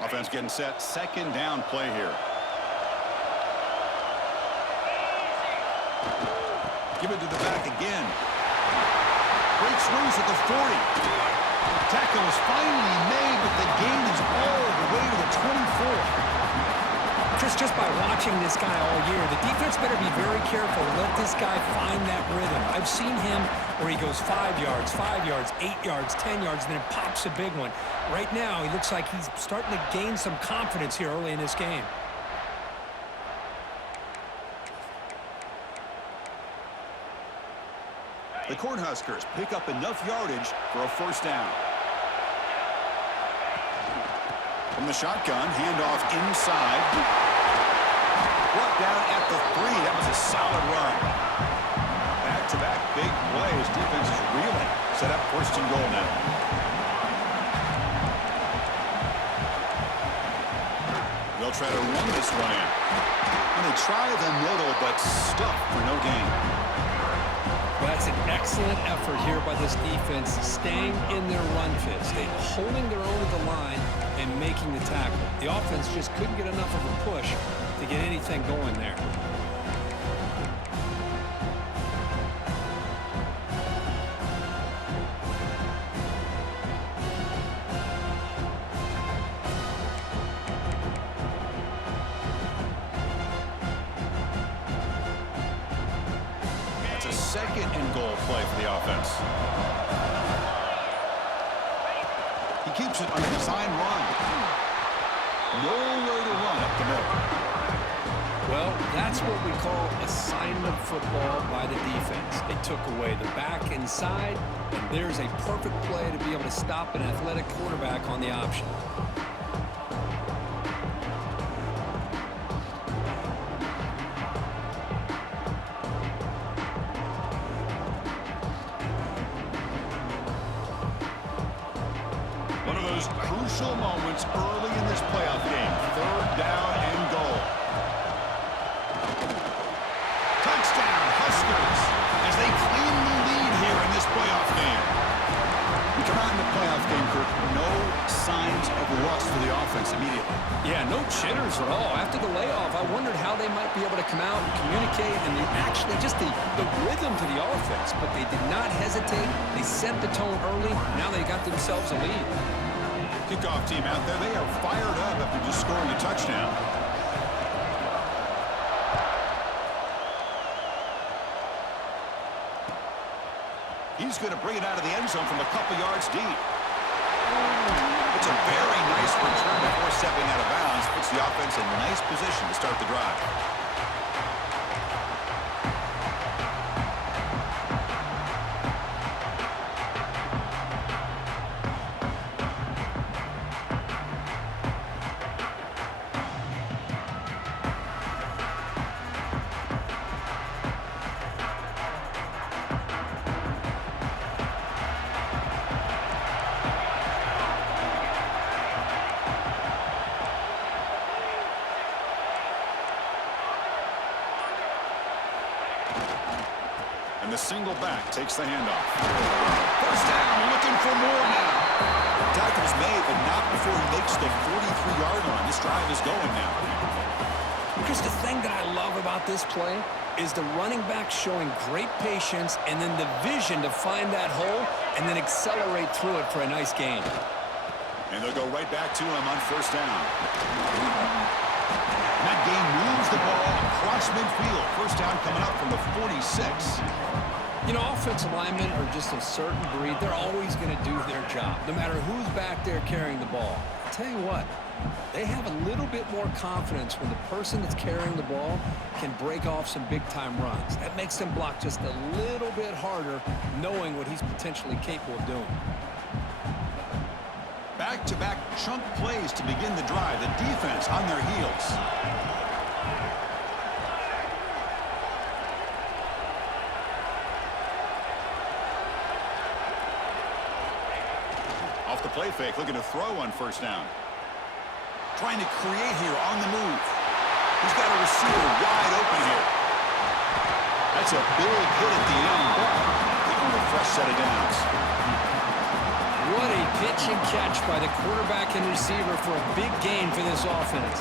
Offense getting set. Second down play here. Give it to the back again. Breaks loose at the 40. Tackle is finally made, but the gain is all the way to the 24. Chris, just by watching this guy all year, the defense better be very careful to let this guy find that rhythm. I've seen him where he goes 5 yards, 8 yards, 10 yards, and then pops a big one. Right now, he looks like he's starting to gain some confidence here early in this game. The Cornhuskers pick up enough yardage for a first down. From the shotgun, handoff inside. Brought down at the 3. That was a solid run. Back-to-back big plays. Defense is reeling. Set up first and goal now. They'll try to run this one in. And they try the middle, but stuck for no gain. That's an excellent effort here by this defense, staying in their run fit, holding their own at the line and making the tackle. The offense just couldn't get enough of a push to get anything going there. Second and goal play for the offense. He keeps it on a design run. Nowhere to run up the middle. Well, that's what we call assignment football by the defense. They took away the back inside, and there's a perfect play to be able to stop an athletic quarterback on the option. Crucial moments early in this playoff game. Third down and goal. Touchdown, Huskers, as they claim the lead here in this playoff game. We come out in the playoff game, Kirk. No signs of rust for the offense immediately. Yeah, no jitters at all. After the layoff, I wondered how they might be able to come out and communicate and actually just the rhythm to the offense. But they did not hesitate. They set the tone early. Now they got themselves a lead. Kickoff team out there. They are fired up after just scoring a touchdown. He's going to bring it out of the end zone from a couple yards deep. It's a very nice return before stepping out of bounds. Puts the offense in a nice position to start the drive. And the single back takes the handoff. First down, looking for more now. Tackle's made, but not before he makes the 43-yard line. This drive is going now. Because the thing that I love about this play is the running back showing great patience and then the vision to find that hole and then accelerate through it for a nice gain. And they'll go right back to him on first down. And that game moves the ball across midfield. First down coming up from the 46. You know, offensive linemen are just a certain breed. They're always going to do their job, no matter who's back there carrying the ball. I'll tell you what, they have a little bit more confidence when the person that's carrying the ball can break off some big-time runs. That makes them block just a little bit harder, knowing what he's potentially capable of doing. Back-to-back chunk plays to begin the drive. The defense on their heels. Off the play fake, looking to throw on first down. Trying to create here on the move. He's got a receiver wide open here. That's a big hit at the end. Give him a fresh set of downs. What a pitch and catch by the quarterback and receiver for a big gain for this offense.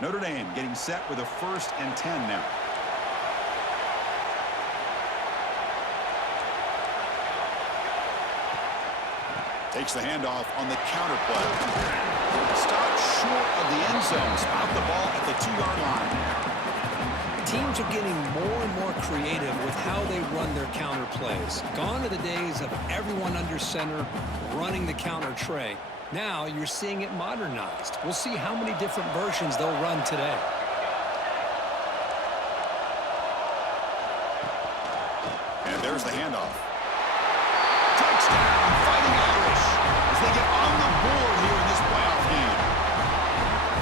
Notre Dame getting set with a 1st and 10 now. Takes the handoff on the counter play. Stopped short of the end zone. Spot the ball at the 2-yard line. Teams are getting more and more creative with how they run their counter plays. Gone are the days of everyone under center running the counter tray. Now you're seeing it modernized. We'll see how many different versions they'll run today. And there's the handoff. Touchdown, Fighting Irish, as they get on the board here in this playoff game.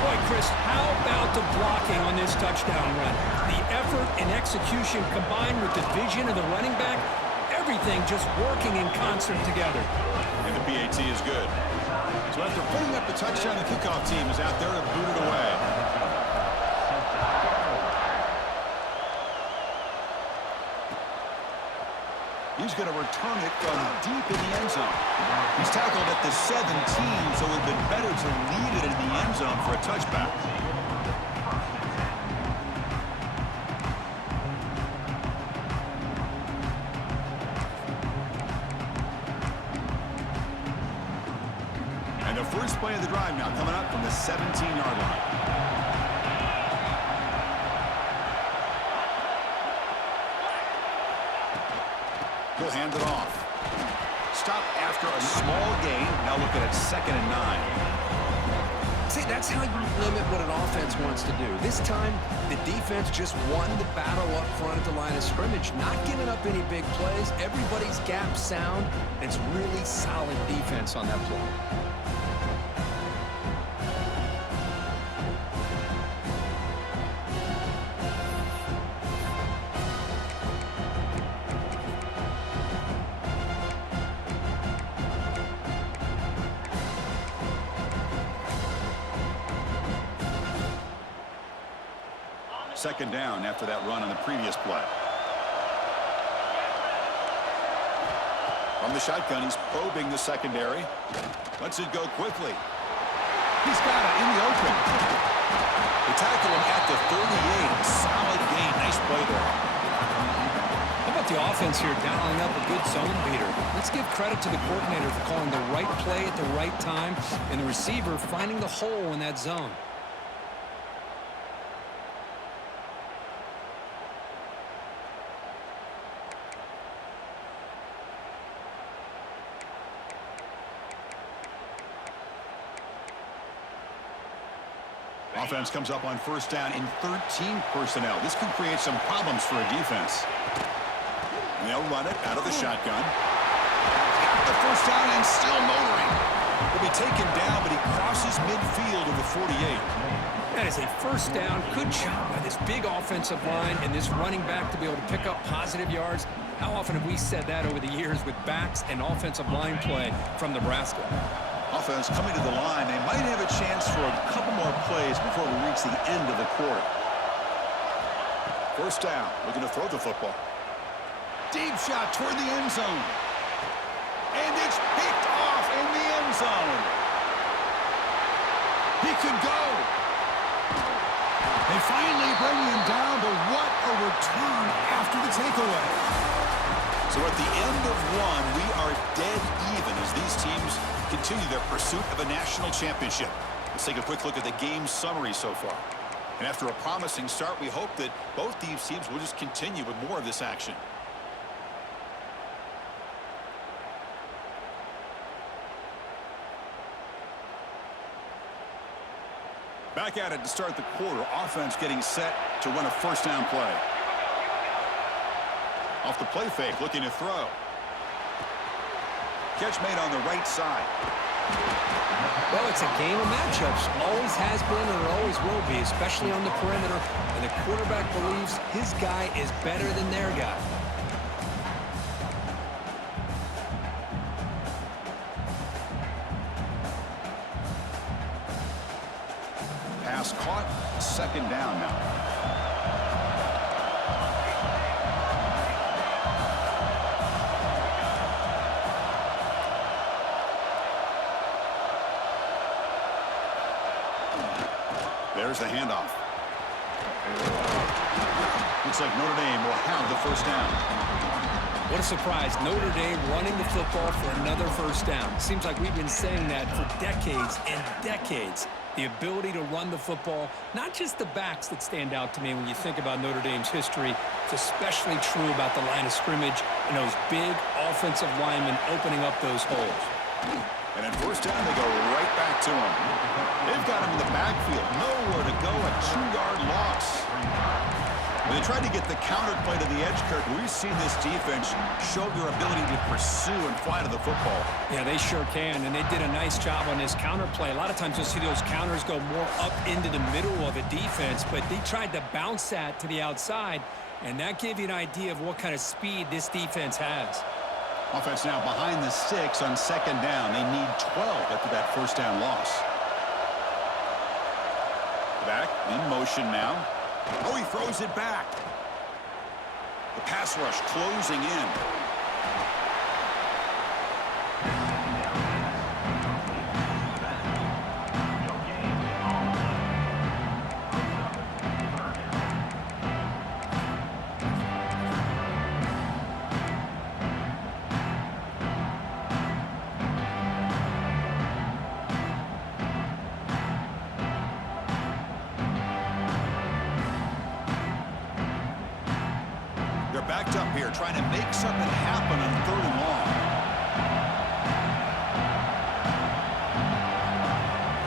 Boy, Chris, how about the blocking on this touchdown run? The effort and execution combined with the vision of the running back, everything just working in concert together. And the PAT is good. So after putting up the touchdown, the kickoff team is out there to boot it away. He's going to return it from deep in the end zone. He's tackled at the 17, so it would have been better to leave it in the end zone for a touchback. And the first play of the drive now coming up from the 17-yard line. He'll hand it off. Stop after a small gain. Now looking at 2nd and 9. See, that's how you limit what an offense wants to do. This time, the defense just won the battle up front at the line of scrimmage, not giving up any big plays. Everybody's gap sound, and it's really solid defense on that play. Second down after that run on the previous play. From the shotgun, he's probing the secondary. Lets it go quickly. He's got it in the open. They tackle him at the 38. Solid gain. Nice play there. How about the offense here dialing up a good zone beater? Let's give credit to the coordinator for calling the right play at the right time and the receiver finding the hole in that zone. Offense comes up on first down in 13 personnel. This can create some problems for a defense. And they'll run it out of the shotgun. Got the first down and still motoring. He'll be taken down, but he crosses midfield of the 48. That is a first down. Good job by this big offensive line and this running back to be able to pick up positive yards. How often have we said that over the years with backs and offensive line play from Nebraska? Offense coming to the line. They might have a chance for a couple more plays before we reach the end of the quarter. First down. Looking to throw the football. Deep shot toward the end zone. And it's picked off in the end zone. He could go. They finally bring him down, but what a return after the takeaway. So at the end of one, we are dead even as these teams continue their pursuit of a national championship. Let's take a quick look at the game summary so far. And after a promising start, we hope that both these teams will just continue with more of this action. Back at it to start the quarter. Offense getting set to run a first down play. Off the play fake, looking to throw. Catch made on the right side. Well, it's a game of matchups. Always has been and it always will be, especially on the perimeter. And the quarterback believes his guy is better than their guy. pass caught. Second down now. There's the handoff. Looks like Notre Dame will have the first down. What a surprise. Notre Dame running the football for another first down. Seems like we've been saying that for decades and decades. The ability to run the football, not just the backs that stand out to me when you think about Notre Dame's history. It's especially true about the line of scrimmage and those big offensive linemen opening up those holes. And at first down, they go right back to him. They've got him in the backfield. Nowhere to go. A 2-yard loss. When they tried to get the counterplay to the edge, Kirk, we've seen this defense show their ability to pursue and fly to the football. Yeah, they sure can, and they did a nice job on this counterplay. A lot of times you'll see those counters go more up into the middle of a defense, but they tried to bounce that to the outside, and that gave you an idea of what kind of speed this defense has. Offense now behind the 6 on second down. They need 12 after that first down loss. Back in motion now. Oh, he throws it back. The pass rush closing in. Backed up here, trying to make something happen on third and long.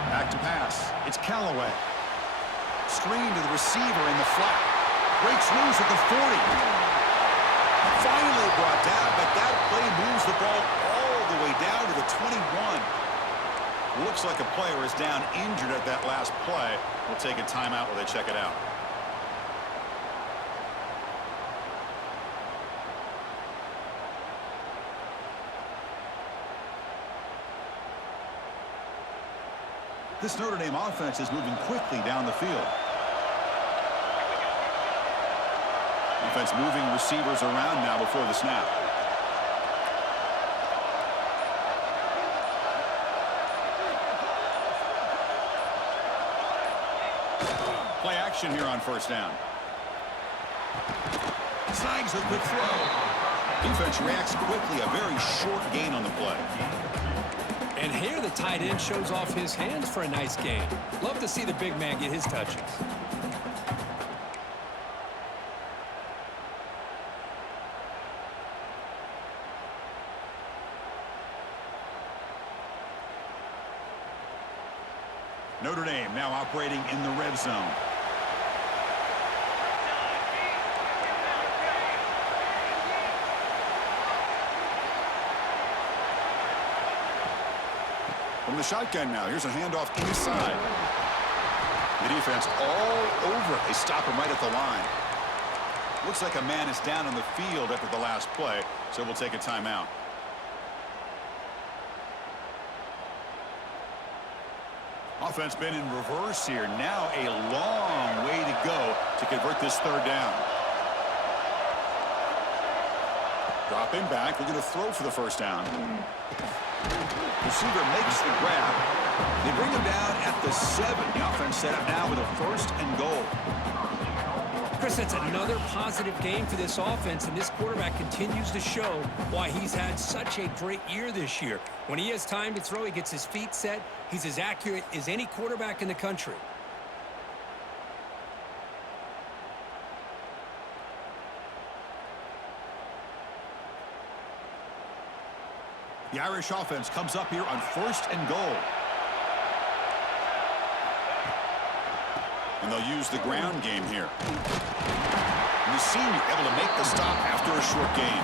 Back to pass. It's Callaway. Screen to the receiver in the flat. Breaks loose at the 40. Finally brought down, but that play moves the ball all the way down to the 21. Looks like a player is down injured at that last play. We'll take a timeout while they check it out. This Notre Dame offense is moving quickly down the field. Offense moving receivers around now before the snap. Play action here on first down. Snags a quick throw. Defense reacts quickly. A very short gain on the play. And here the tight end shows off his hands for a nice gain. Love to see the big man get his touches. Notre Dame now operating in the red zone. From the shotgun now, here's a handoff inside. The defense all over it. They stop him right at the line. Looks like a man is down on the field after the last play, so we'll take a timeout. Offense been in reverse here. Now a long way to go to convert this third down. Dropping back. They're going to throw for the first down. Receiver makes the grab. They bring him down at the 7. The offense set up now with a first and goal. Chris, that's another positive game for this offense, and this quarterback continues to show why he's had such a great year this year. When he has time to throw, he gets his feet set. He's as accurate as any quarterback in the country. The Irish offense comes up here on first and goal. And they'll use the ground game here. And the senior able to make the stop after a short gain.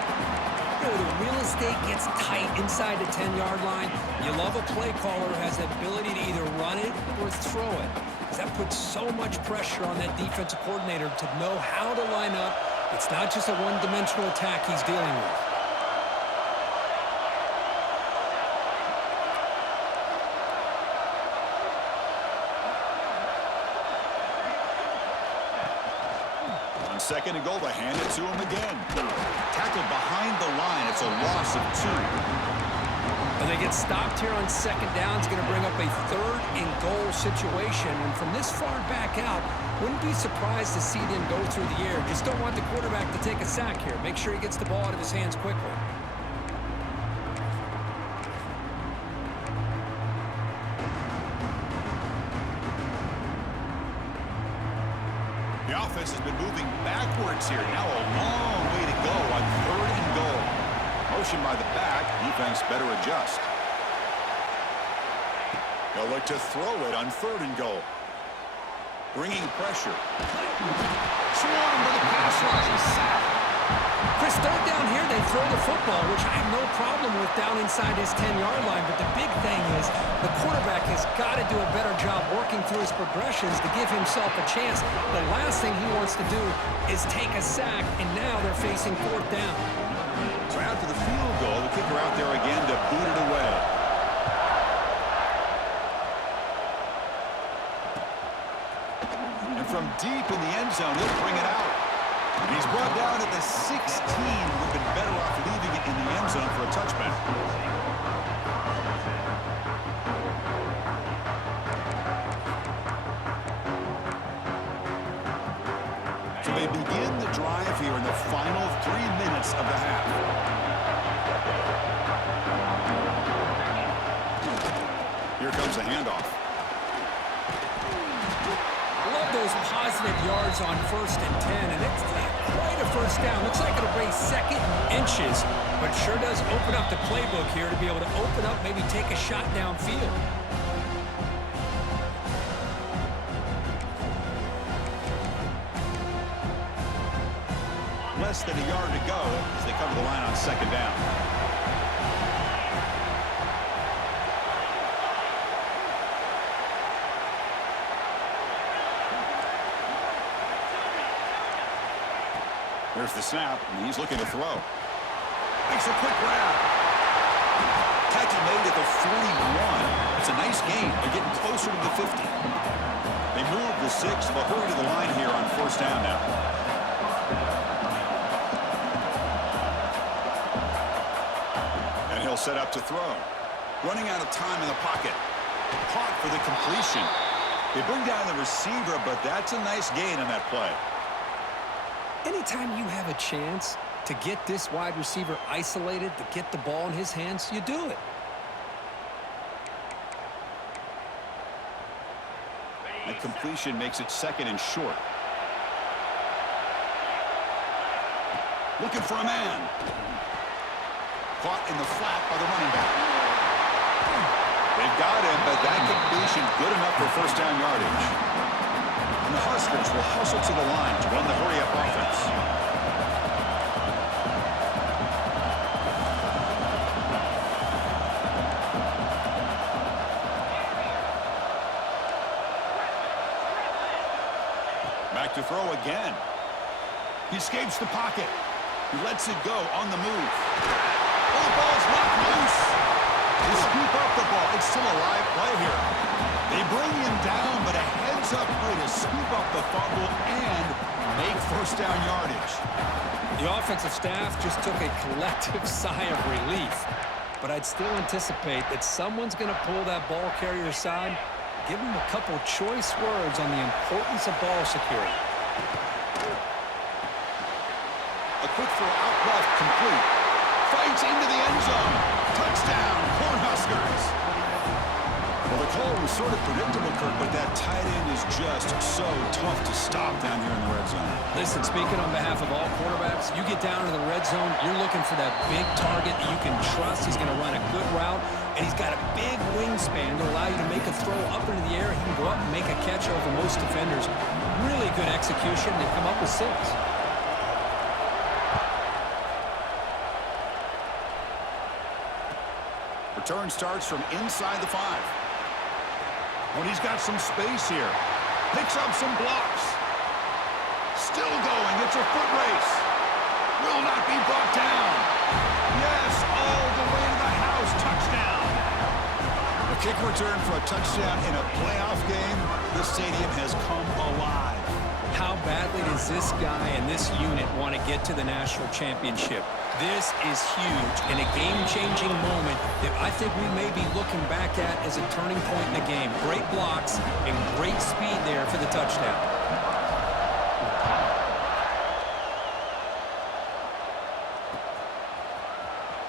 You know, the real estate gets tight inside the 10-yard line. You love a play caller who has the ability to either run it or throw it. Because that puts so much pressure on that defensive coordinator to know how to line up. It's not just a one-dimensional attack he's dealing with. second and goal. They hand it to him again. Tackled behind the line. It's a loss of 2. And they get stopped here on second down. It's going to bring up a third and goal situation. And from this far back out, wouldn't be surprised to see them go through the air. Just don't want the quarterback to take a sack here. Make sure he gets the ball out of his hands quickly. The offense has been moving backwards here. Now a long way to go on third and goal. Motion by the back. Defense better adjust. They'll look to throw it on third and goal. Bringing pressure. Swarm by the pass rush. Chris, third down here, they throw the football, which I have no problem with down inside his 10-yard line. But the big thing is the quarterback has got to do a better job working through his progressions to give himself a chance. The last thing he wants to do is take a sack, and now they're facing fourth down. So after the field goal, the kicker out there again to boot it away. And from deep in the end zone, he'll bring it out. And he's brought down at the 16. Would have been better off leaving it in the end zone for a touchback. So they begin the drive here in the final 3 minutes of the half. Here comes the handoff. Those positive yards on 1st and 10, and it's not quite a first down. Looks like it'll bring second inches, but sure does open up the playbook here to be able to open up, maybe take a shot downfield. Less than a yard to go as they cover the line on second down. There's the snap, and he's looking to throw. Makes a quick grab. Tackle made at the 41. It's a nice gain. They're getting closer to the 50. They move the 6. They'll hurry to the line here on first down now. And he'll set up to throw. Running out of time in the pocket. Caught for the completion. They bring down the receiver, but that's a nice gain on that play. Anytime you have a chance to get this wide receiver isolated, to get the ball in his hands, you do it. That completion makes it second and short. Looking for a man. Caught in the flat by the running back. They've got him, but that completion good enough for first down yardage. And the Huskers will hustle to the line to run the hurry-up offense. Back to throw again. He escapes the pocket. He lets it go on the move. Oh, the ball's knocked loose. They scoop up the ball. It's still a live play here. They bring him down, but a heads-up play to scoop up the fumble and make first down yardage. The offensive staff just took a collective sigh of relief, but I'd still anticipate that someone's going to pull that ball carrier aside, give him a couple choice words on the importance of ball security. A quick throw out left, complete. Fights into the end zone. Touchdown, Cornhuskers. Well, the call was sort of predictable, Kirk, but that tight end is just so tough to stop down here in the red zone. Listen, speaking on behalf of all quarterbacks, you get down to the red zone, you're looking for that big target that you can trust. He's going to run a good route, and he's got a big wingspan to allow you to make a throw up into the air. He can go up and make a catch over most defenders. Really good execution. They come up with 6. Return starts from inside the 5. When he's got some space here. Picks up some blocks. Still going. It's a foot race. Will not be brought down. Yes, all the way to the house. Touchdown. A kick return for a touchdown in a playoff game. This stadium has come alive. How badly does this guy and this unit want to get to the national championship? This is huge and a game-changing moment that I think we may be looking back at as a turning point in the game. Great blocks and great speed there for the touchdown.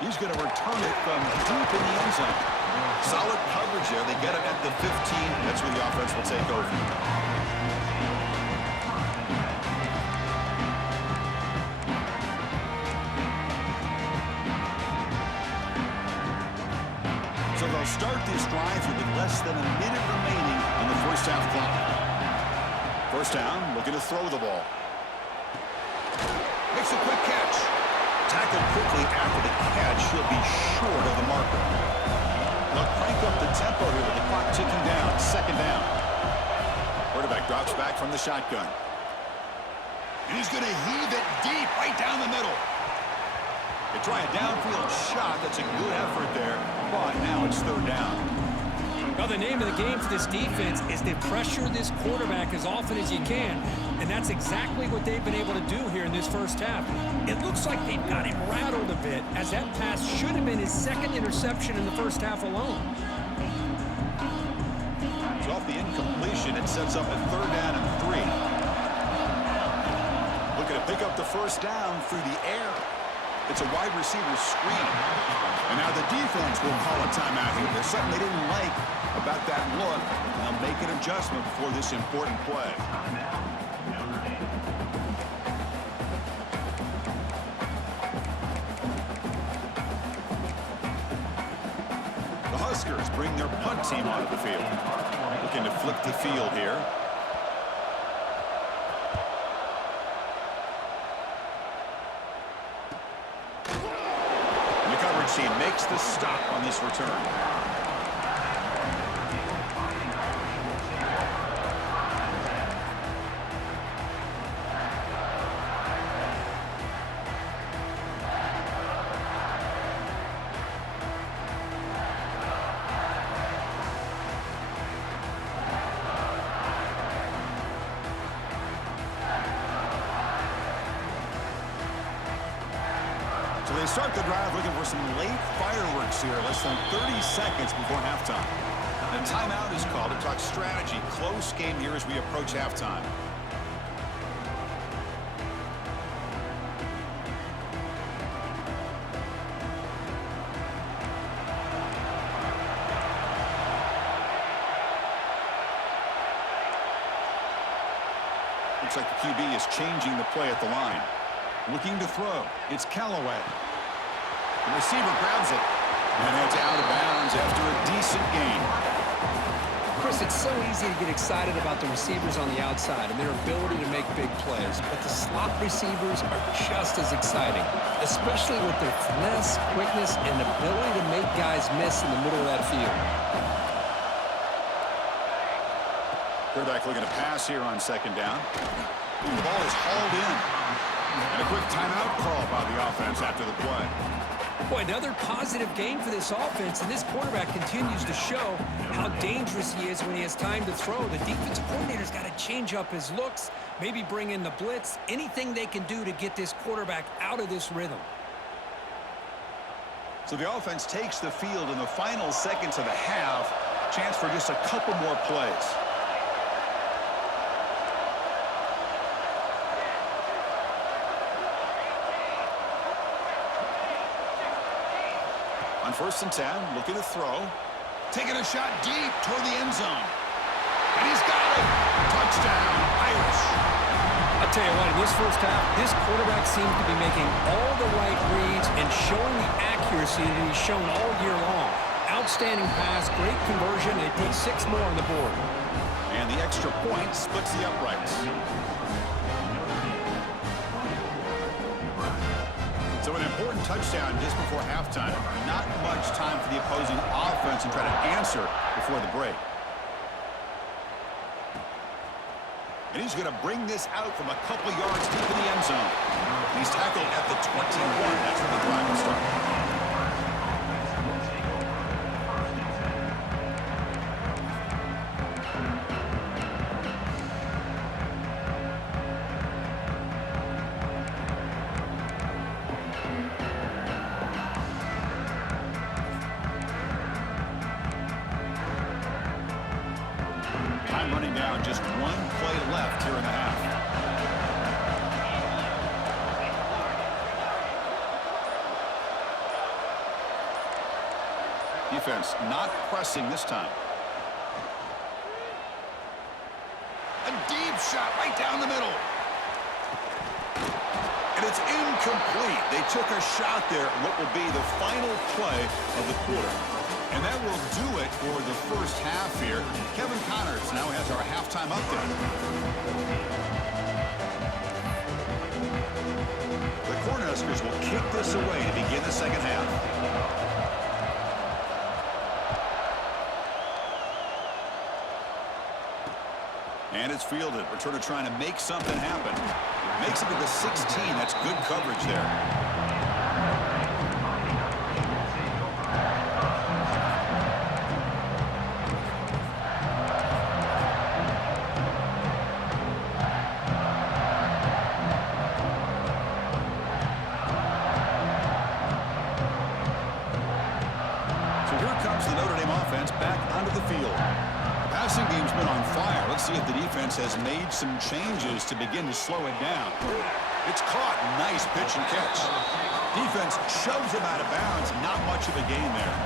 He's going to return it from deep in the end zone. Solid coverage there. They get it at the 15. That's where the offense will take over. So they'll start this drive with less than a minute remaining in the first half clock. First down, looking to throw the ball. Makes a quick catch. Tackled quickly after the catch. He'll be short of the marker. They'll crank up the tempo here with the clock ticking down. Second down. Quarterback drops back from the shotgun. And he's going to heave it deep right down the middle. They try a downfield shot. That's a good effort there. But now it's third down. Well, the name of the game for this defense is to pressure this quarterback as often as you can, and that's exactly what they've been able to do here in this first half. It looks like they've got him rattled a bit, as that pass should have been his second interception in the first half alone. So off the incompletion, it sets up a third down and 3. Looking to pick up the first down through the air. It's a wide receiver screen. And now the defense will call a timeout here. There's something they didn't like about that look. They'll make an adjustment before this important play. The Huskers bring their punt team onto the field. Looking to flip the field here. He makes the stop on this return. So they start the drive looking for some late fireworks here, less than 30 seconds before halftime. And a timeout is called to talk strategy. Close game here as we approach halftime. Looks like the QB is changing the play at the line. Looking to throw. It's Callaway. The receiver grabs it. And it's out of bounds after a decent gain. Chris, it's so easy to get excited about the receivers on the outside and their ability to make big plays. But the slot receivers are just as exciting, especially with their finesse, quickness, and ability to make guys miss in the middle of that field. Quarterback looking to pass here on second down. The ball is hauled in. And a quick timeout call by the offense after the play. Boy, another positive game for this offense, and this quarterback continues to show how dangerous he is when he has time to throw. The defensive coordinator's got to change up his looks, maybe bring in the blitz, anything they can do to get this quarterback out of this rhythm. So the offense takes the field in the final seconds of the half. Chance for just a couple more plays. On 1st and 10, looking to throw. Taking a shot deep toward the end zone. And he's got it. Touchdown, Irish. I'll tell you what, in this first half, this quarterback seems to be making all the right reads and showing the accuracy that he's shown all year long. Outstanding pass, great conversion, and he put 6 more on the board. And the extra point splits the uprights. So an important touchdown just before halftime. Not much time for the opposing offense to try to answer before the break. And he's going to bring this out from a couple yards deep in the end zone. He's tackled at the 21. That's where the drive will start. Time running down, just one play left here in the half. Defense not pressing this time. A deep shot right down the middle. And it's incomplete. They took a shot there, what will be the final play of the quarter. And that will do it for the first half here. Kevin Connors now has our halftime update. The Cornhuskers will kick this away to begin the second half. And it's fielded. Returner trying to make something happen. Makes it to the 16. That's good coverage there. So here comes the Notre Dame offense back onto the field. Passing game's been on fire. Let's see if the defense has made some changes to begin to slow it down. It's caught. Nice pitch and catch. Defense shoves him out of bounds. Not much of a gain there.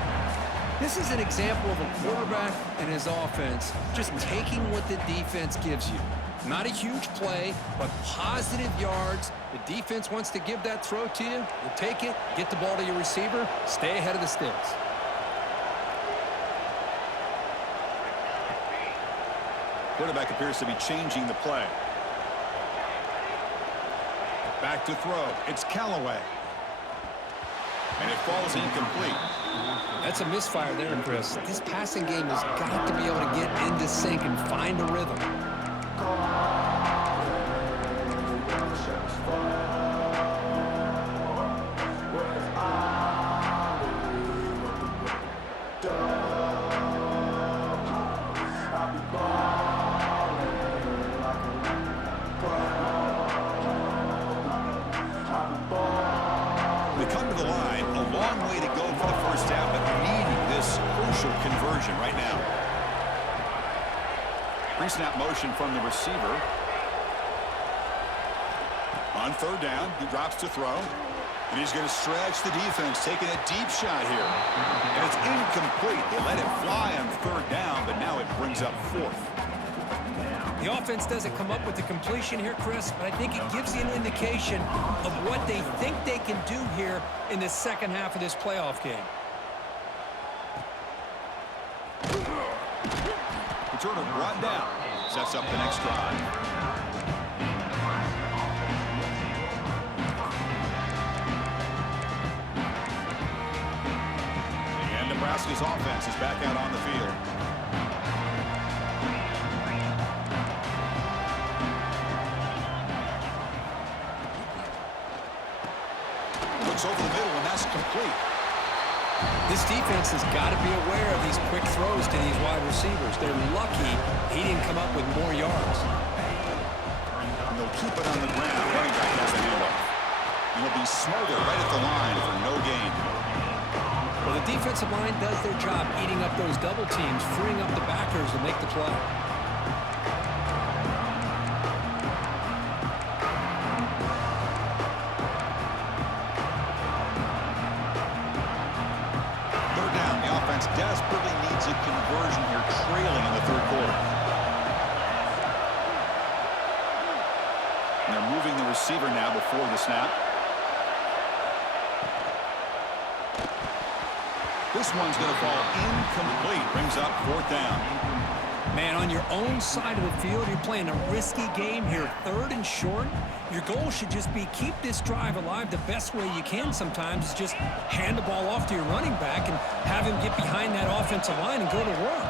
This is an example of a quarterback and his offense just taking what the defense gives you. Not a huge play, but positive yards. The defense wants to give that throw to you. You take it, get the ball to your receiver, stay ahead of the sticks. Quarterback appears to be changing the play. Back to throw. It's Callaway. And it falls incomplete. That's a misfire there, Chris. This passing game has got to be able to get into sync and find a rhythm. Conversion right now. Pre-snap motion from the receiver. On third down, he drops to throw. And he's going to stretch the defense, taking a deep shot here. And it's incomplete. They let it fly on third down, but now it brings up fourth. The offense doesn't come up with the completion here, Chris, but I think it gives you an indication of what they think they can do here in the second half of this playoff game. Returner brought down. Sets up the next drive. And Nebraska's offense is back out on the field. Looks over the middle, and that's complete. This defense has got to be aware of these quick throws to these wide receivers. They're lucky he didn't come up with more yards. And they'll keep it on the ground. Running back has the handoff. And he'll be smothered right at the line for no gain. Well, the defensive line does their job eating up those double teams, freeing up the backers to make the play. Desperately needs a conversion here, trailing in the third quarter. And they're moving the receiver now before the snap. This one's going to fall incomplete. Brings up fourth down. Man, on your own side of the field, you're playing a risky game here, third and short. Your goal should just be keep this drive alive the best way you can sometimes is just hand the ball off to your running back and have him get behind that offensive line and go to work.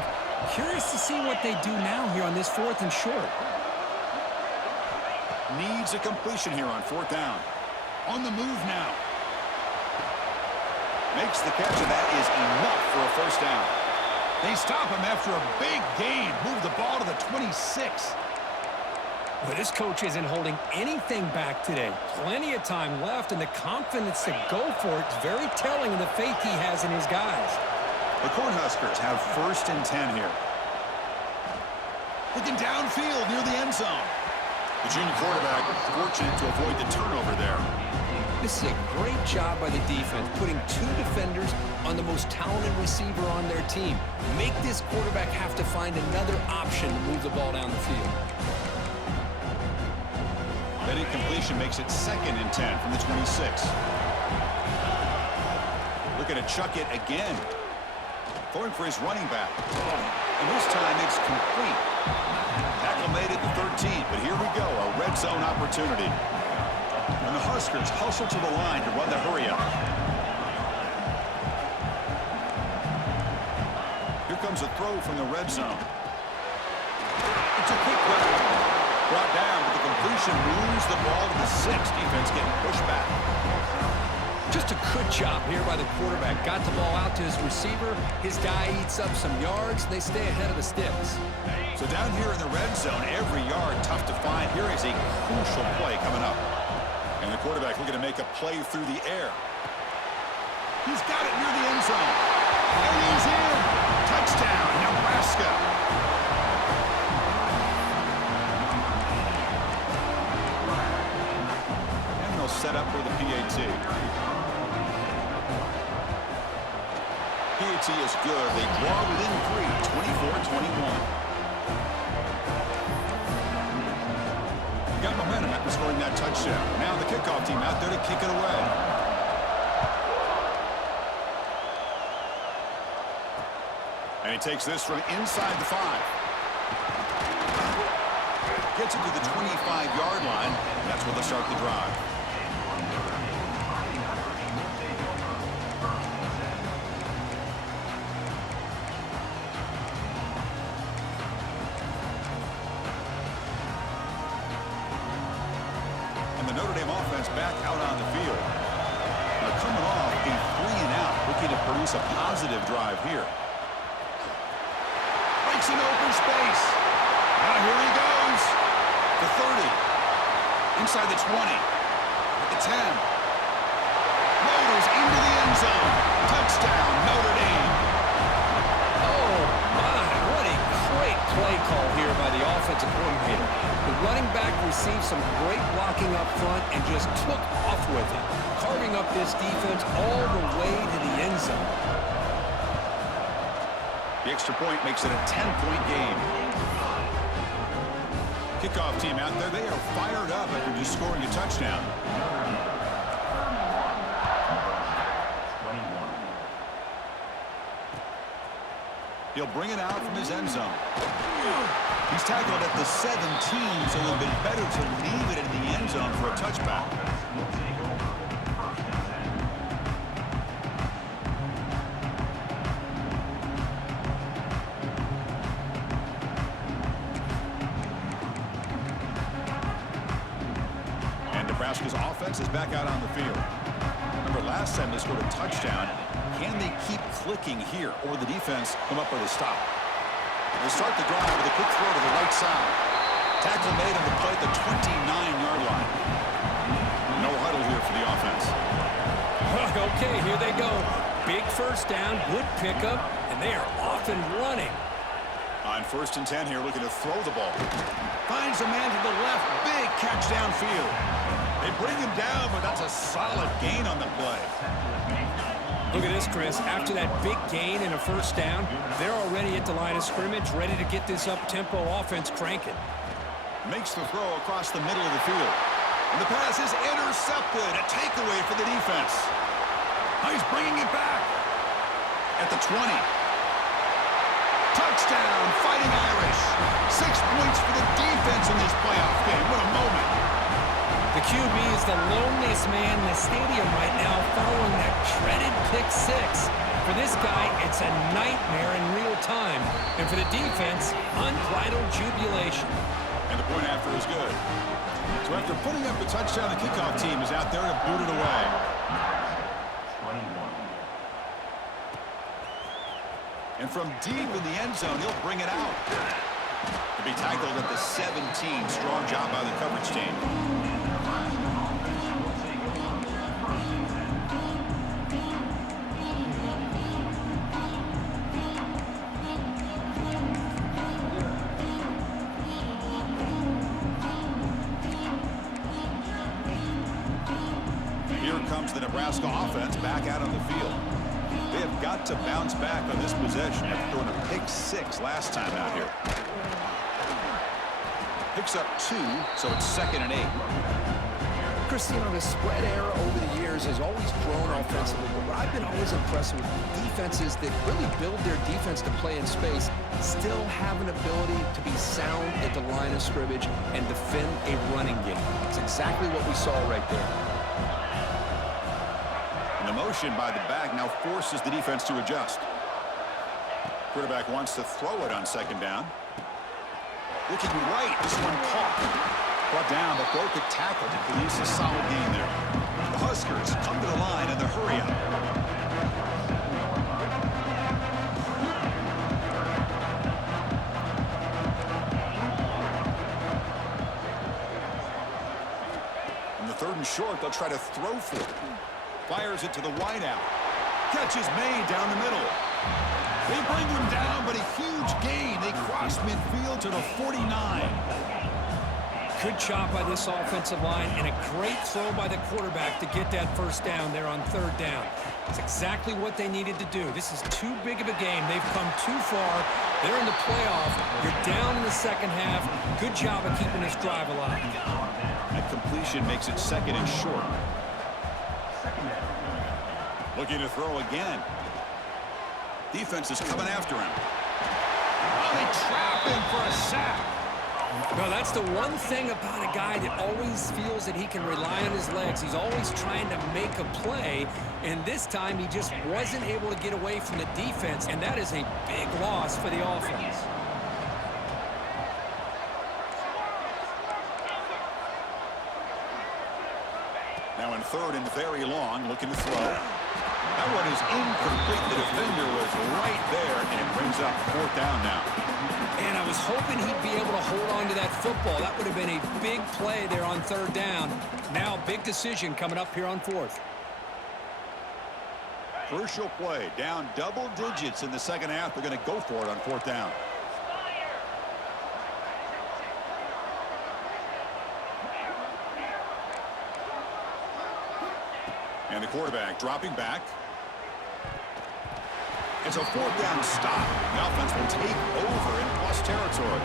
Curious to see what they do now here on this fourth and short. Needs a completion here on fourth down. On the move now. Makes the catch, and that is enough for a first down. They stop him after a big gain. Move the ball to the 26. Well, this coach isn't holding anything back today. Plenty of time left, and the confidence to go for it is very telling of the faith he has in his guys. The Cornhuskers have 1st and 10 here. Looking downfield near the end zone. The junior quarterback fortunate to avoid the turnover there. This is a great job by the defense, putting two defenders on the most talented receiver on their team. Make this quarterback have to find another option to move the ball down the field. That incompletion makes it 2nd and 10 from the 26. Looking to chuck it again. Throwing for his running back. And this time it's complete. Tackle made at the 13, but here we go, a red zone opportunity. And the Huskers hustle to the line to run the hurry-up. Here comes a throw from the red zone. It's a quick grab. Brought down, but the completion moves the ball to the 6. Defense getting pushed back. Just a good job here by the quarterback. Got the ball out to his receiver. His guy eats up some yards, and they stay ahead of the sticks. So down here in the red zone, every yard tough to find. Here is a crucial play coming up. And the quarterback looking to make a play through the air. He's got it near the end zone. And he's in. Touchdown, Nebraska. And they'll set up for the PAT. PAT is good. They draw within 3, 24-21. Got momentum after scoring that touchdown. Now the kickoff team out there to kick it away. And he takes this from inside the 5. Gets it to the 25-yard line. That's where they'll start the drive. Back out on the field. Now coming off a 3-and-out, looking to produce a positive drive here. Breaks an open space. Now here he goes. The 30. Inside the 20. At the 10. Motors into the end zone. Touchdown, Notre Dame. Oh, my. What a great play call here by the offensive coordinator. The running back received some great blocking up front and just took off with it, carving up this defense all the way to the end zone. The extra point makes it a 10-point game. Kickoff team out there, they are fired up after just scoring a touchdown. He'll bring it out from his end zone. He's tackled at the 17, so it would have been better to leave it in the end zone for a touchback. And Nebraska's offense is back out on the field. Remember, last time they scored a touchdown. Can they keep clicking here, or the defense come up with a stop? They start the drive with a quick throw to the right side. Tackle made on the play at the 29-yard line. No huddle here for the offense. Okay, here they go. Big first down, good pickup, and they are off and running. On 1st and 10 here, looking to throw the ball. Finds a man to the left. Big catch downfield. They bring him down, but that's a solid gain on the play. Look at this, Chris. After that big gain and a first down, they're already at the line of scrimmage, ready to get this up-tempo offense cranking. Makes the throw across the middle of the field. And the pass is intercepted. A takeaway for the defense. Now he's bringing it back. At the 20. Touchdown, Fighting Irish. 6 points for the defense in this playoff game. What a moment. The QB is the loneliest man in the stadium right now following that dreaded pick-6. For this guy, it's a nightmare in real time. And for the defense, unbridled jubilation. And the point after is good. So after putting up the touchdown, the kickoff team is out there to boot it away. And from deep in the end zone, he'll bring it out. To be tackled at the 17. Strong job by the coverage team. comes the Nebraska offense back out on the field. They have got to bounce back on this possession after throwing a pick 6 last time out here. Picks up 2, so it's 2nd and 8. Chris, the spread era over the years has always grown offensively, but what I've been always impressed with defenses that really build their defense to play in space still have an ability to be sound at the line of scrimmage and defend a running game. It's exactly what we saw right there. And the motion by the back now forces the defense to adjust. Quarterback wants to throw it on 2nd down. Looking right, this one caught. Brought down, but broke a tackle to produce a solid gain there. The Huskers come to the line in the hurry-up. In the 3rd and short, they'll try to throw for it. Fires it to the wideout. Catch is made down the middle. They bring him down, but a huge gain. They cross midfield to the 49. Good job by this offensive line and a great throw by the quarterback to get that 1st down there on 3rd down. It's exactly what they needed to do. This is too big of a game. They've come too far. They're in the playoff. You're down in the 2nd half. Good job of keeping this drive alive. That completion makes it 2nd and short. Looking to throw again. Defense is coming after him. Oh, they trap him for a sack. No, that's the one thing about a guy that always feels that he can rely on his legs. He's always trying to make a play, and this time he just wasn't able to get away from the defense, and that is a big loss for the offense. Now in 3rd and very long, looking to throw. That one is incomplete. The defender was right there, and it brings up 4th down now. And I was hoping he'd be able to hold on to that football. That would have been a big play there on 3rd down. Now, big decision coming up here on 4th. Crucial play. Down double digits in the 2nd half. They're going to go for it on 4th down. And the quarterback dropping back. It's a 4th down stop. The offense will take over in plus territory.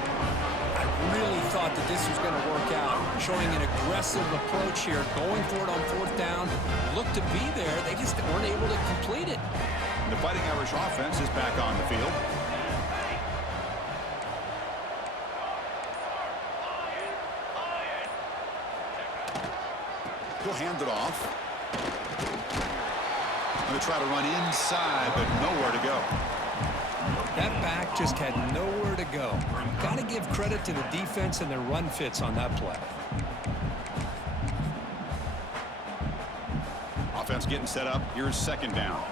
I really thought that this was going to work out, showing an aggressive approach here, going for it on 4th down. Looked to be there. They just weren't able to complete it. And the Fighting Irish offense is back on the field. He'll hand it off. Going to try to run inside, but nowhere to go. That back just had nowhere to go. Got to give credit to the defense and their run fits on that play. Offense getting set up. Here's 2nd down.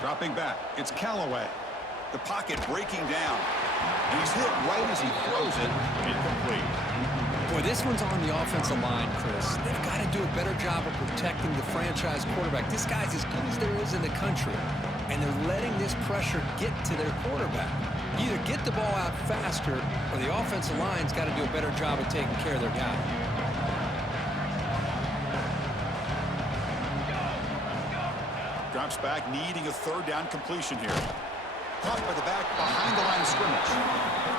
Dropping back. It's Callaway. The pocket breaking down. And he's hit right as he throws it. Incomplete. Boy, this one's on the offensive line, Chris. They've got to do a better job of protecting the franchise quarterback. This guy's as good as there is in the country, and they're letting this pressure get to their quarterback. Either get the ball out faster, or the offensive line's got to do a better job of taking care of their guy. Drops back, needing a 3rd down completion here. Caught by the back behind the line of scrimmage.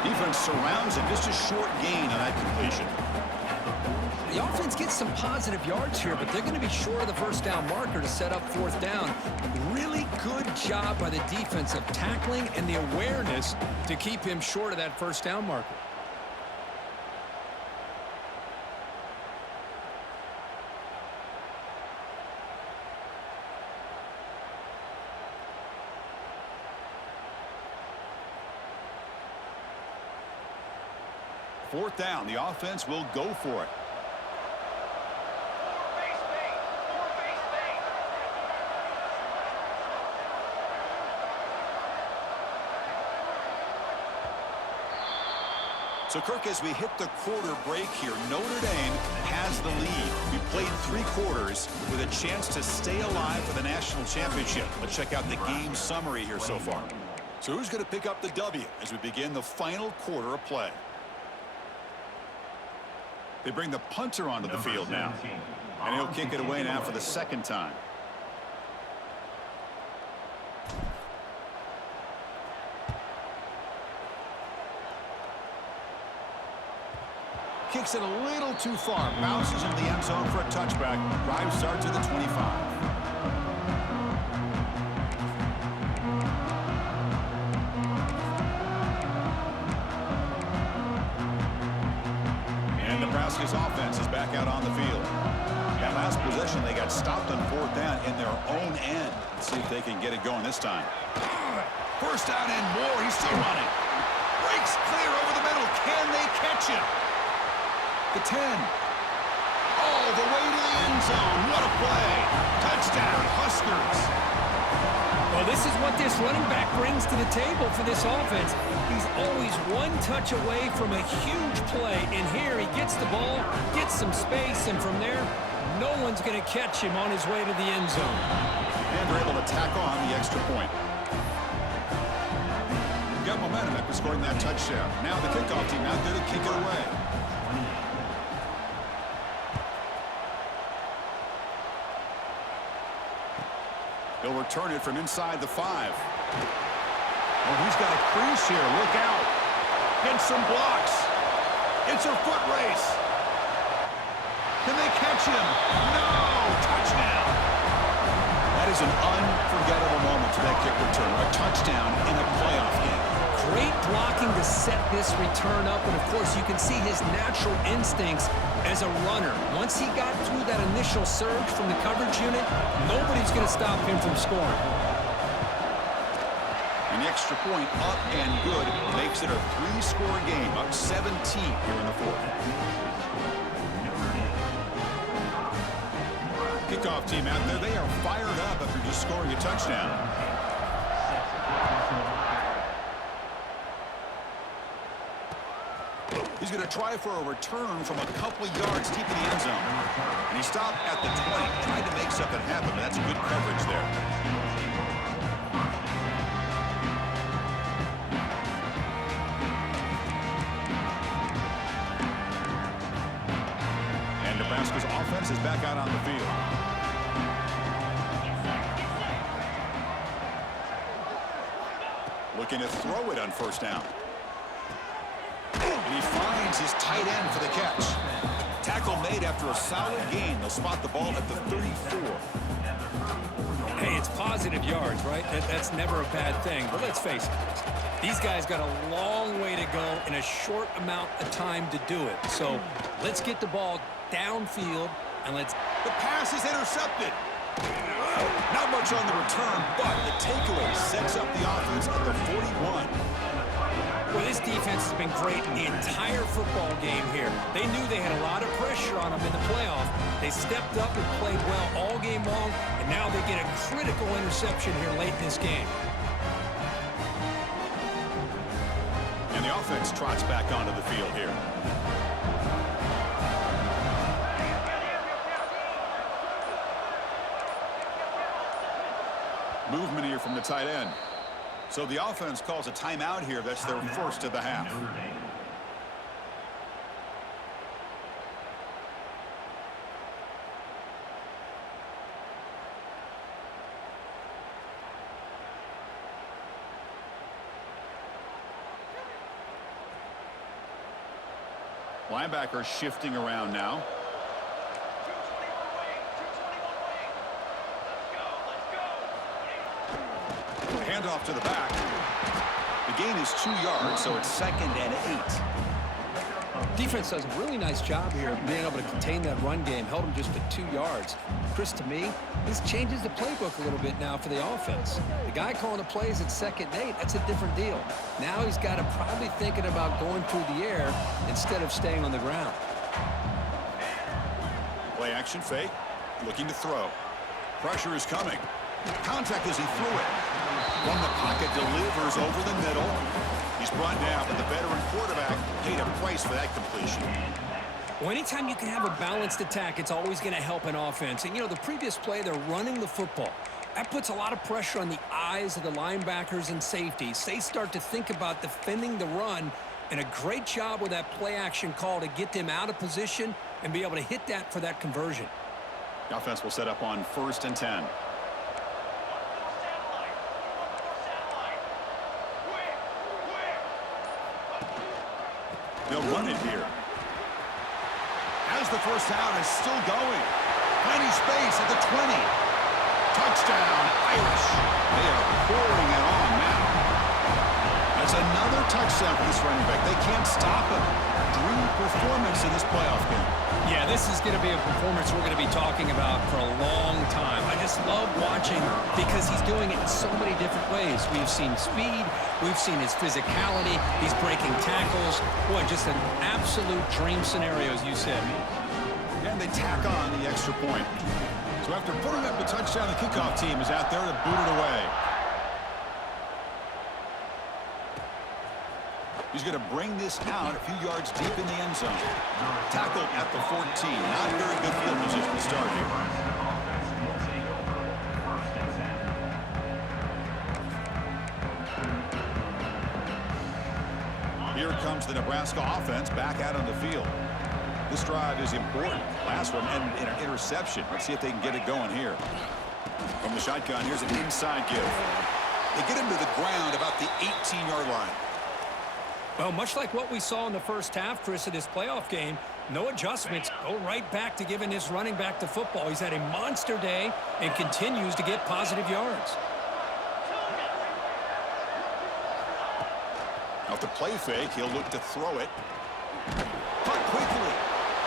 Defense surrounds him. Just a short gain on that completion. The offense gets some positive yards here, but they're going to be short of the 1st down marker to set up 4th down. Really good job by the defense of tackling and the awareness to keep him short of that 1st down marker. Fourth down. The offense will go for it. So, Kirk, as we hit the quarter break here, Notre Dame has the lead. We played 3 quarters with a chance to stay alive for the national championship. Let's check out the game summary here so far. So who's going to pick up the W as we begin the final quarter of play? They bring the punter onto the field now. And he'll kick it away now for the second time. Kicks it a little too far. Bounces into the end zone for a touchback. Drive starts at the 25. Nebraska's offense is back out on the field. That last possession, they got stopped on fourth down in their own end. Let's see if they can get it going this time. First down and more. He's still running. Breaks clear over the middle. Can they catch him? The 10. All the way to the end zone. What a play. Touchdown, Huskers. Well, this is what this running back brings to the table for this offense. He's always one touch away from a huge play. And here he gets the ball, gets some space, and from there, no one's going to catch him on his way to the end zone. And they're able to tack on the extra point. Got momentum after scoring that touchdown. Now the kickoff team out there to kick it away. He'll return it from inside the 5. Oh, he's got a crease here. Look out. Gets some blocks. It's a foot race. Can they catch him? No! Touchdown. That is an unforgettable moment for that kick return. A touchdown in a playoff game. Great blocking to set this return up, and of course you can see his natural instincts as a runner. Once he got through that initial surge from the coverage unit, nobody's going to stop him from scoring. An extra point up and good makes it a 3-score game, up 17 here in the fourth. Kickoff team out there, they are fired up after just scoring a touchdown. He's going to try for a return from a couple of yards deep in the end zone. And he stopped at the 20, tried to make something happen, but that's good coverage there. And Nebraska's offense is back out on the field. Looking to throw it on first down. And he finds his tight end for the catch. Tackle made after a solid gain. They'll spot the ball at the 34. Hey, it's positive yards, right? That's never a bad thing. But let's face it, these guys got a long way to go in a short amount of time to do it. So let's get the ball downfield and let's... The pass is intercepted. Not much on the return, but the takeaway sets up the offense at the 41. Well, this defense has been great the entire football game here. They knew they had a lot of pressure on them in the playoff. They stepped up and played well all game long, and now they get a critical interception here late in this game. And the offense trots back onto the field here. Movement here from the tight end. So the offense calls a timeout here. That's their first of the half. Linebacker shifting around now. Handoff to the back. The gain is 2 yards, so it's 2nd and 8. Defense does a really nice job here of being able to contain that run game. Held him just at 2 yards. Chris, to me, this changes the playbook a little bit now for the offense. The guy calling the plays at 2nd and 8, that's a different deal. Now he's got to probably thinking about going through the air instead of staying on the ground. Play action fake. Looking to throw. Pressure is coming. Contact as he threw it. From the pocket, delivers over the middle. He's brought down, but the veteran quarterback paid a price for that completion. Well, anytime you can have a balanced attack, it's always going to help an offense. And, you know, the previous play, they're running the football. That puts a lot of pressure on the eyes of the linebackers and safeties. They start to think about defending the run And a great job with that play action call to get them out of position and be able to hit that for that conversion. The offense will set up on 1st and 10. They'll run it here. As the first down is still going. Plenty space at the 20. Touchdown, Irish. They are pouring it on now. That's another touchdown for this running back. They can't stop him. Dream performance in this playoff game. Yeah, this is going to be a performance we're going to be talking about for a long time. I just love watching because he's doing it in so many different ways. We've seen speed. We've seen his physicality. He's breaking tackles. Boy, just an absolute dream scenario, as you said. And they tack on the extra point. So after putting up the touchdown, the kickoff team is out there to boot it away. He's going to bring this out a few yards deep in the end zone. Tackled at the 14. Not a very good field position to start here. Here comes the Nebraska offense back out on the field. This drive is important. Last one ended in an interception. Let's see if they can get it going here. From the shotgun, here's an inside give. They get him to the ground about the 18-yard line. Well, much like what we saw in the first half, Chris, of this playoff game, no adjustments. Go right back to giving his running back the football. He's had a monster day and continues to get positive yards. Off the play fake, he'll look to throw it. Cut quickly.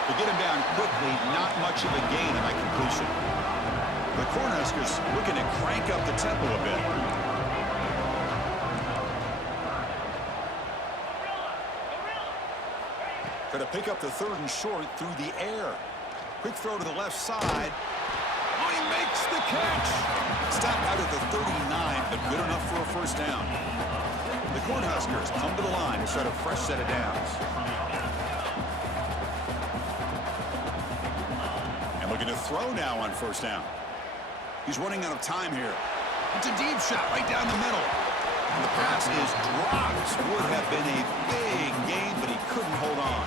To get him down quickly, not much of a gain in that completion. The Cornhuskers looking to crank up the tempo a bit. Going to pick up the 3rd and short through the air. Quick throw to the left side. Oh, he makes the catch. Stop out at the 39, but good enough for a first down. The Cornhuskers come to the line to start a fresh set of downs. And looking to throw now on first down. He's running out of time here. It's a deep shot right down the middle. And the pass is dropped. Would have been a big gain, but he couldn't hold on.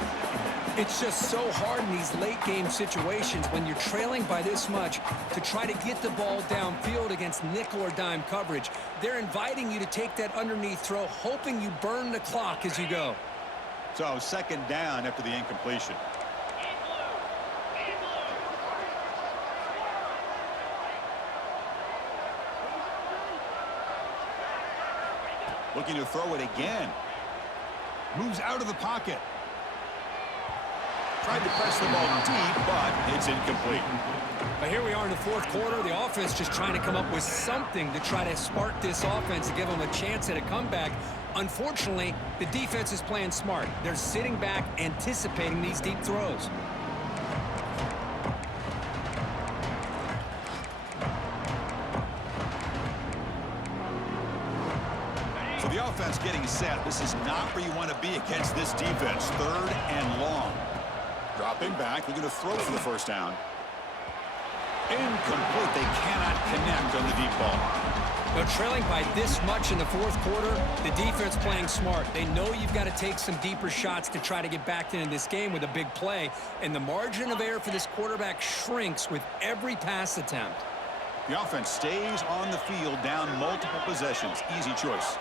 It's just so hard in these late-game situations when you're trailing by this much to try to get the ball downfield against nickel or dime coverage. They're inviting you to take that underneath throw, hoping you burn the clock as you go. So 2nd down after the incompletion. Looking to throw it again. Moves out of the pocket. Tried to press the ball deep, but it's incomplete. But here we are in the 4th quarter. The offense just trying to come up with something to try to spark this offense and give them a chance at a comeback. Unfortunately, the defense is playing smart. They're sitting back, anticipating these deep throws. So the offense getting set. This is not where you want to be against this defense. 3rd and long. Dropping back, looking to throw for the first down. Incomplete. They cannot connect on the deep ball. They're trailing by this much in the 4th quarter. The defense playing smart. They know you've got to take some deeper shots to try to get back into this game with a big play. And the margin of error for this quarterback shrinks with every pass attempt. The offense stays on the field down multiple possessions. Easy choice.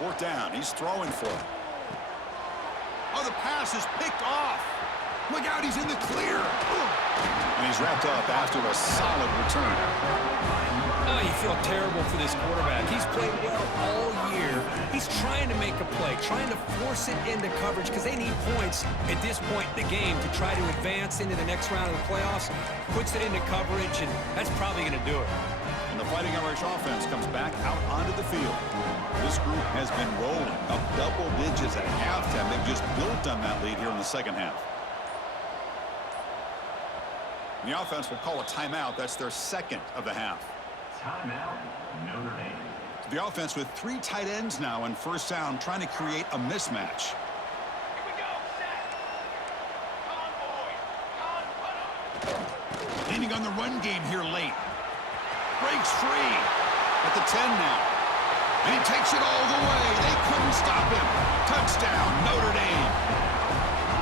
Fourth down. He's throwing for it. Oh, the pass is picked off. Look out, he's in the clear. And he's wrapped up after a solid return. Oh, you feel terrible for this quarterback. He's played well all year. He's trying to make a play, trying to force it into coverage because they need points at this point in the game to try to advance into the next round of the playoffs. Puts it into coverage, and that's probably going to do it. And the Fighting Irish offense comes back out onto the field. This group has been rolling up double digits at halftime. They've just built on that lead here in the second half. And the offense will call a timeout. That's their 2nd of the half. Timeout, Notre Dame. The offense with 3 tight ends now on first down, trying to create a mismatch. Leaning on the run game here late. breaks free at the 10 now. And he takes it all the way. They couldn't stop him. Touchdown, Notre Dame.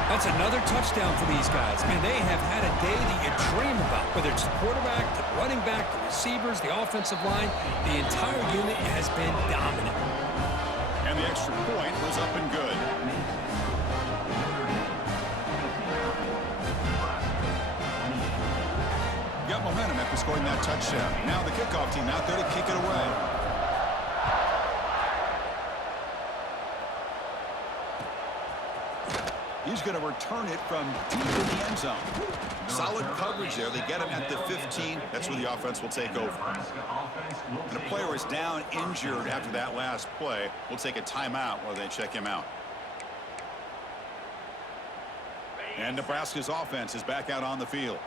That's another touchdown for these guys. And they have had a day that you dream about. Whether it's the quarterback, the running back, the receivers, the offensive line, the entire unit has been dominant. And the extra point was up and good. Got momentum after scoring that touchdown. Now the kickoff team out there to kick it away. He's going to return it from deep in the end zone. Solid coverage there. They get him at the 15. That's where the offense will take over. And a player is down injured after that last play. We'll take a timeout while they check him out. And Nebraska's offense is back out on the field.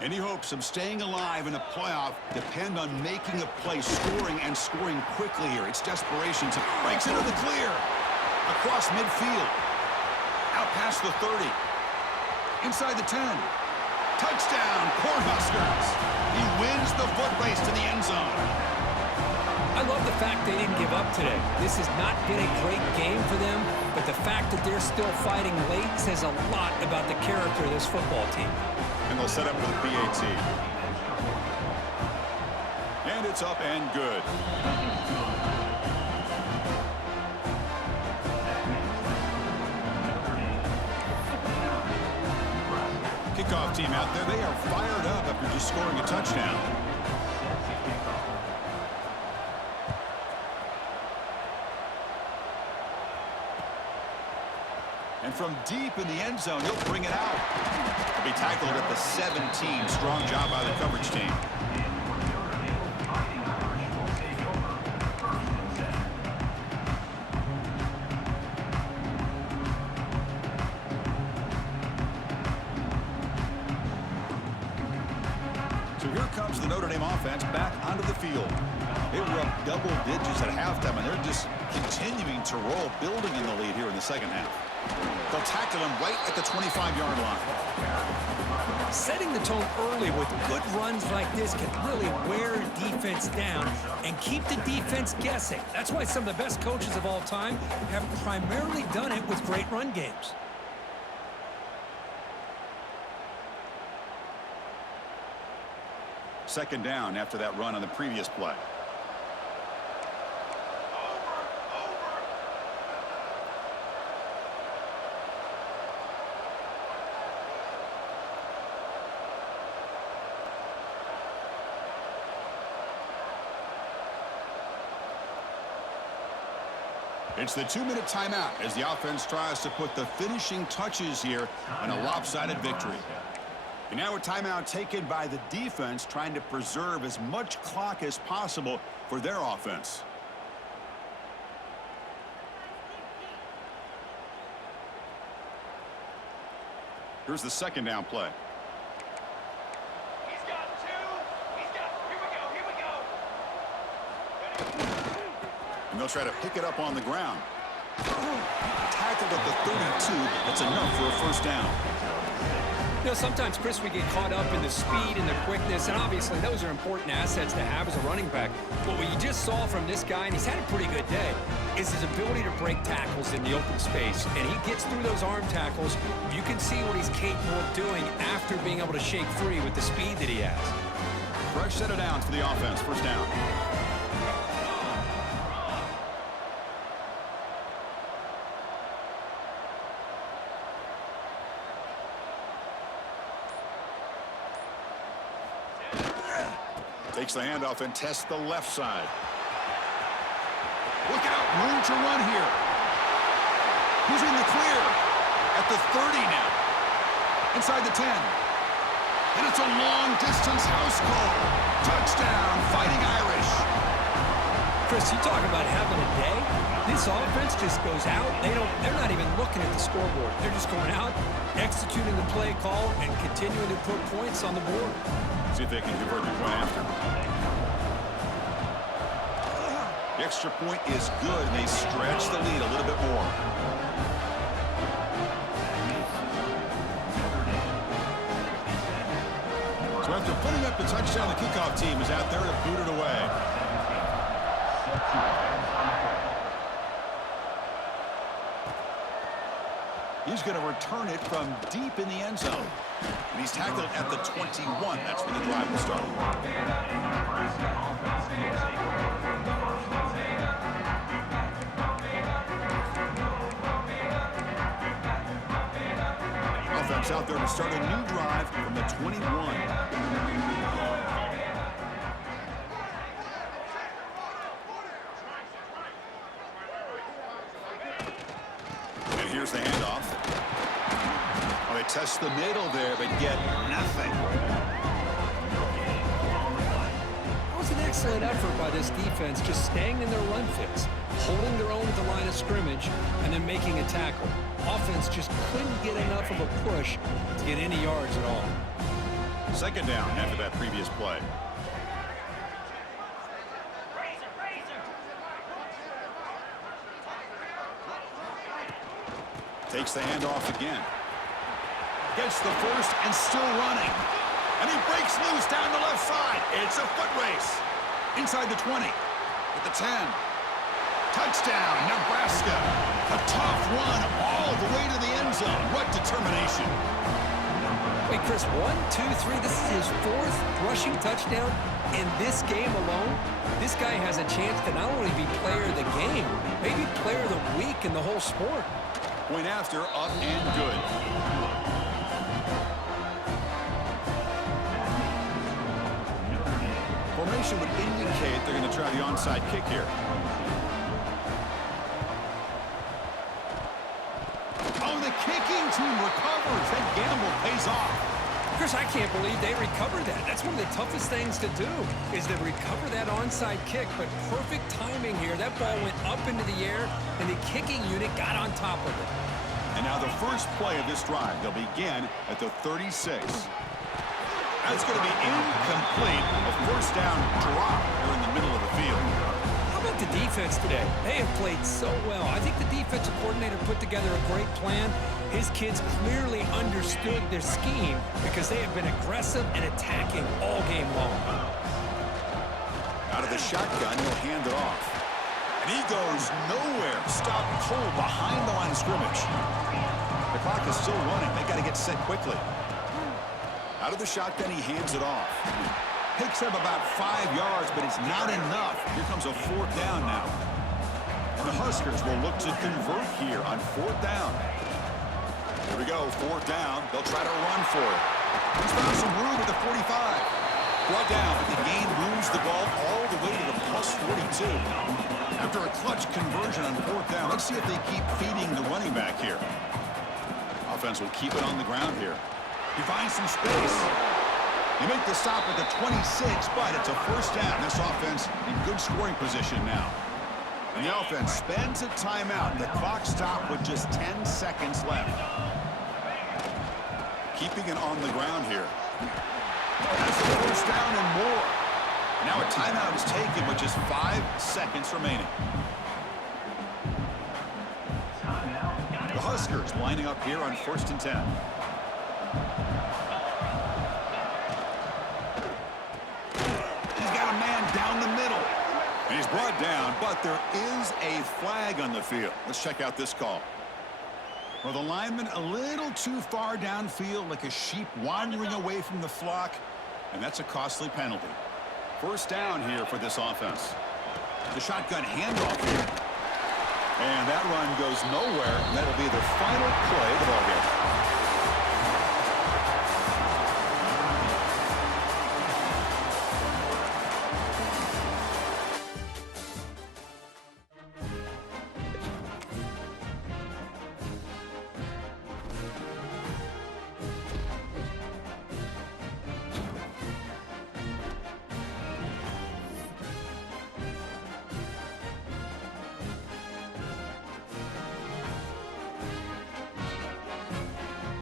Any hopes of staying alive in a playoff depend on making a play, scoring and scoring quickly here. It's desperation. It breaks into the clear. Across midfield. Out past the 30. Inside the 10. Touchdown, Cornhuskers. He wins the foot race to the end zone. I love the fact they didn't give up today. This has not been a great game for them, but the fact that they're still fighting late says a lot about the character of this football team. And they'll set up for the PAT. And it's up and good. Kickoff team out there. They are fired up after just scoring a touchdown. And from deep in the end zone, he'll bring it out. He'll be tackled at the 17. Strong job by the coverage team. So here comes the Notre Dame offense back onto the field. They were up double digits at halftime, and they're just continuing to roll, building in the lead here in the second half. They'll tackle him right at the 25-yard line. Setting the tone early with good runs like this can really wear defense down and keep the defense guessing. That's why some of the best coaches of all time have primarily done it with great run games. Second down after that run on the previous play. It's the 2-minute timeout as the offense tries to put the finishing touches here on a lopsided victory. And now a timeout taken by the defense, trying to preserve as much clock as possible for their offense. Here's the second down play. He's got two. Here we go. And they'll try to pick it up on the ground. Tackled at the 32. That's enough for a first down. You know, sometimes, Chris, we get caught up in the speed and the quickness, and obviously those are important assets to have as a running back. But what you just saw from this guy, and he's had a pretty good day, is his ability to break tackles in the open space. And he gets through those arm tackles. You can see what he's capable of doing after being able to shake free with the speed that he has. Fresh set of downs for the offense. First down. Takes the handoff and tests the left side. Look out, room to run here. He's in the clear at the 30 now. Inside the 10. And it's a long-distance house call. Touchdown, Fighting Irish. Chris, you talk about having a day. This offense just goes out. They're not even looking at the scoreboard. They're just going out, executing the play call, and continuing to put points on the board. See if they can convert the point after. The extra point is good, and they stretch the lead a little bit more. So So after putting up the touchdown, the kickoff team is out there to boot it away. He's going to return it from deep in the end zone. And he's tackled at the 21. That's where the drive will start. Offense out there to start a new drive from the 21. Here's the handoff. Oh, they test the middle there, but get nothing. That was an excellent effort by this defense, just staying in their run fix, holding their own at the line of scrimmage, and then making a tackle. Offense just couldn't get enough of a push to get any yards at all. Second down after that previous play. Takes the handoff again. Gets the first and still running. And he breaks loose down the left side. It's a foot race. Inside the 20. At the 10. Touchdown, Nebraska. A tough run all the way to the end zone. What determination. Wait, Chris, 1, 2, 3. This is his 4th rushing touchdown in this game alone. This guy has a chance to not only be player of the game, maybe player of the week in the whole sport. Point after, up and good. Formation would indicate they're going to try the onside kick here. Oh, the kicking team recovers. That gamble pays off. Chris, I can't believe they recovered that. That's one of the toughest things to do, is to recover that onside kick. But perfect timing here. That ball went up into the air, and the kicking unit got on top of it. And now the first play of this drive. They'll begin at the 36. That's going to be incomplete. A first down drop here in the middle of the field. How about the defense today? They have played so well. I think the defensive coordinator put together a great plan. His kids clearly understood their scheme because they have been aggressive and attacking all game long. Out of the shotgun, he'll hand it off. And he goes nowhere. Stop cold behind the line of scrimmage. The clock is still running. They got to get set quickly. Out of the shotgun, he hands it off. Picks up about 5 yards, but it's not enough. Here comes a fourth down now. And the Huskers will look to convert here on fourth down. Here we go, fourth down. They'll try to run for it. He's found some room at the 45. Brought down, but the game moves the ball all the way to the plus 42. After a clutch conversion on fourth down, let's see if they keep feeding the running back here. Offense will keep it on the ground here. He finds some space. They make the stop at the 26, but it's a first down. This offense in good scoring position now. And the offense spends a timeout. The clock stopped with just 10 seconds left. Keeping it on the ground here. That's the first down and more. Now a timeout is taken with just 5 seconds remaining. The Huskers lining up here on 1st and 10. He's got a man down the middle. And he's brought down, but there is a flag on the field. Let's check out this call. Well, the lineman a little too far downfield, like a sheep wandering away from the flock, and that's a costly penalty. First down here for this offense. The shotgun handoff here. And that run goes nowhere, and that'll be the final play of the ballgame.